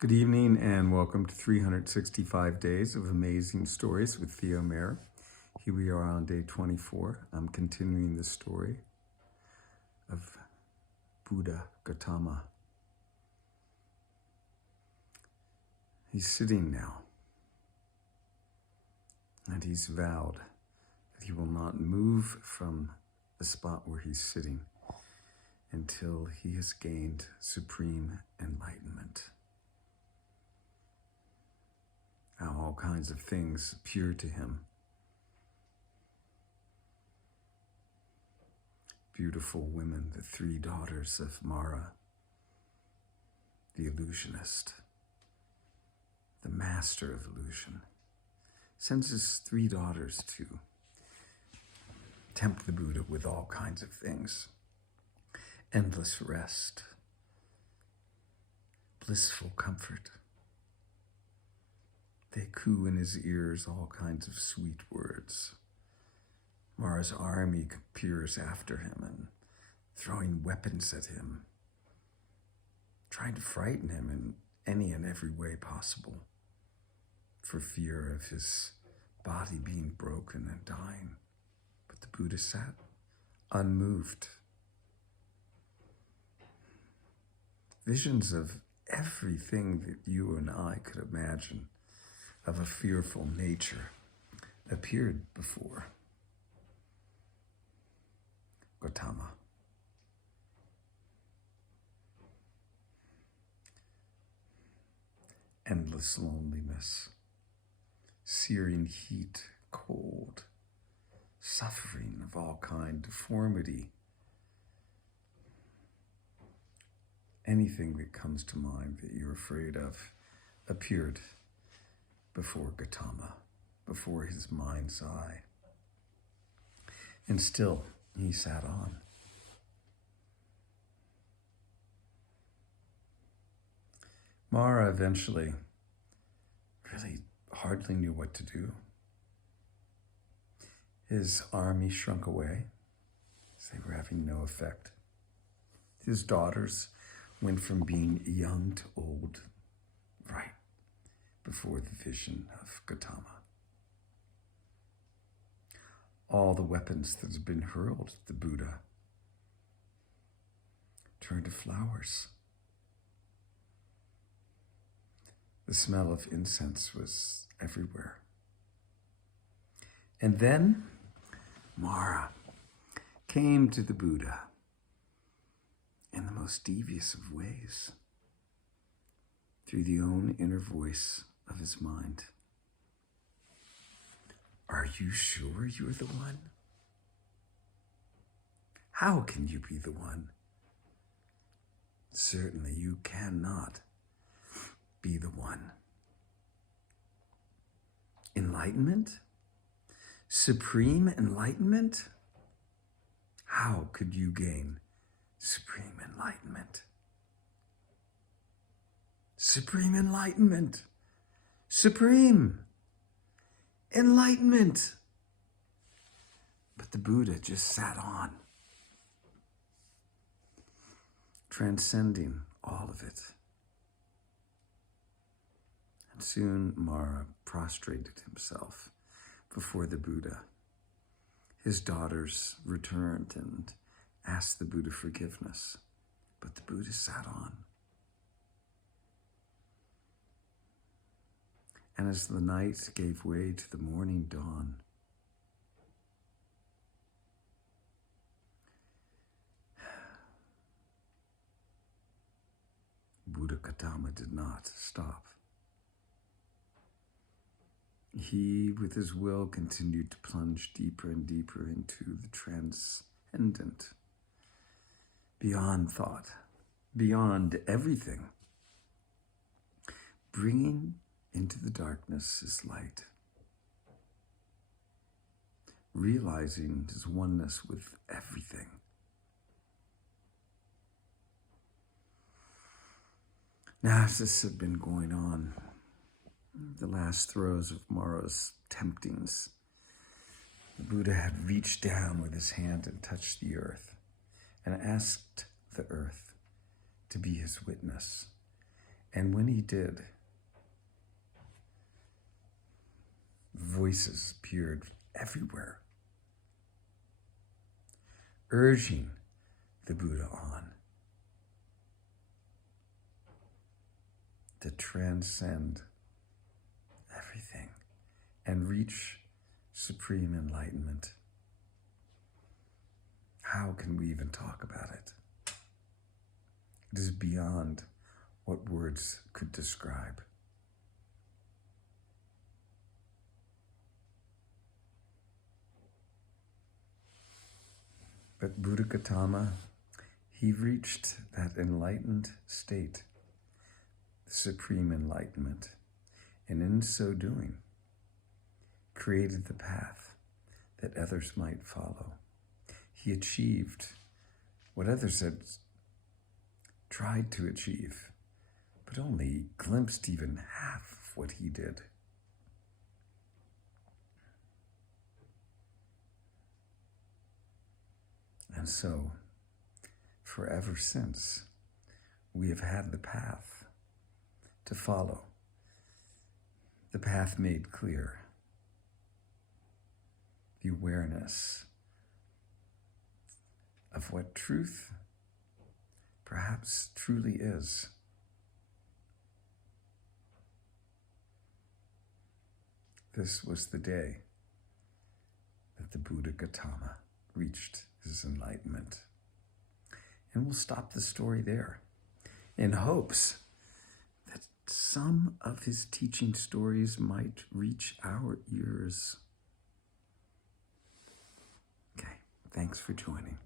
Good evening and welcome to 365 Days of Amazing Stories with Theo Mayer. Here we are on day 24. I'm continuing the story of Buddha Gautama. He's sitting now, and he's vowed that he will not move from the spot where he's sitting until he has gained supreme enlightenment. Now all kinds of things appear to him. Beautiful women, the three daughters of Mara, the illusionist, the master of illusion, sends his three daughters to tempt the Buddha with all kinds of things. Endless rest, blissful comfort. They coo in his ears all kinds of sweet words. Mara's army appears after him and throwing weapons at him, trying to frighten him in any and every way possible for fear of his body being broken and dying. But the Buddha sat unmoved. Visions of everything that you and I could imagine of a fearful nature appeared before Gautama. Endless loneliness, searing heat, cold, suffering of all kind, deformity. Anything that comes to mind that you're afraid of appeared before Gautama, before his mind's eye. And still, he sat on. Mara eventually really hardly knew what to do. His army shrunk away as they were having no effect. His daughters went from being young to old, right before the vision of Gautama. All the weapons that had been hurled at the Buddha turned to flowers. The smell of incense was everywhere. And then Mara came to the Buddha in the most devious of ways, through the own inner voice of his mind. Are you sure you're the one? How can you be the one? Certainly you cannot be the one. Enlightenment? Supreme enlightenment? How could you gain supreme enlightenment? Supreme enlightenment. Supreme enlightenment. But the Buddha just sat on, transcending all of it. And soon Mara prostrated himself before the Buddha. His daughters returned and asked the Buddha forgiveness, but the Buddha sat on. And as the night gave way to the morning dawn, Buddha Gautama did not stop. He, with his will, continued to plunge deeper and deeper into the transcendent, beyond thought, beyond everything, bringing into the darkness his light, realizing his oneness with everything. Now, as this had been going on, the last throes of Mara's temptings, the Buddha had reached down with his hand and touched the earth and asked the earth to be his witness And when he did, voices appeared everywhere, urging the Buddha on to transcend everything and reach supreme enlightenment. How can we even talk about it? It is beyond what words could describe. But Buddha Gautama, he reached that enlightened state, the supreme enlightenment, and in so doing, created the path that others might follow. He achieved what others had tried to achieve, but only glimpsed even half of what he did. And so, forever since, we have had the path to follow, the path made clear, the awareness of what truth perhaps truly is. This was the day that the Buddha Gautama reached his enlightenment. And we'll stop the story there in hopes that some of his teaching stories might reach our ears. Okay, thanks for joining.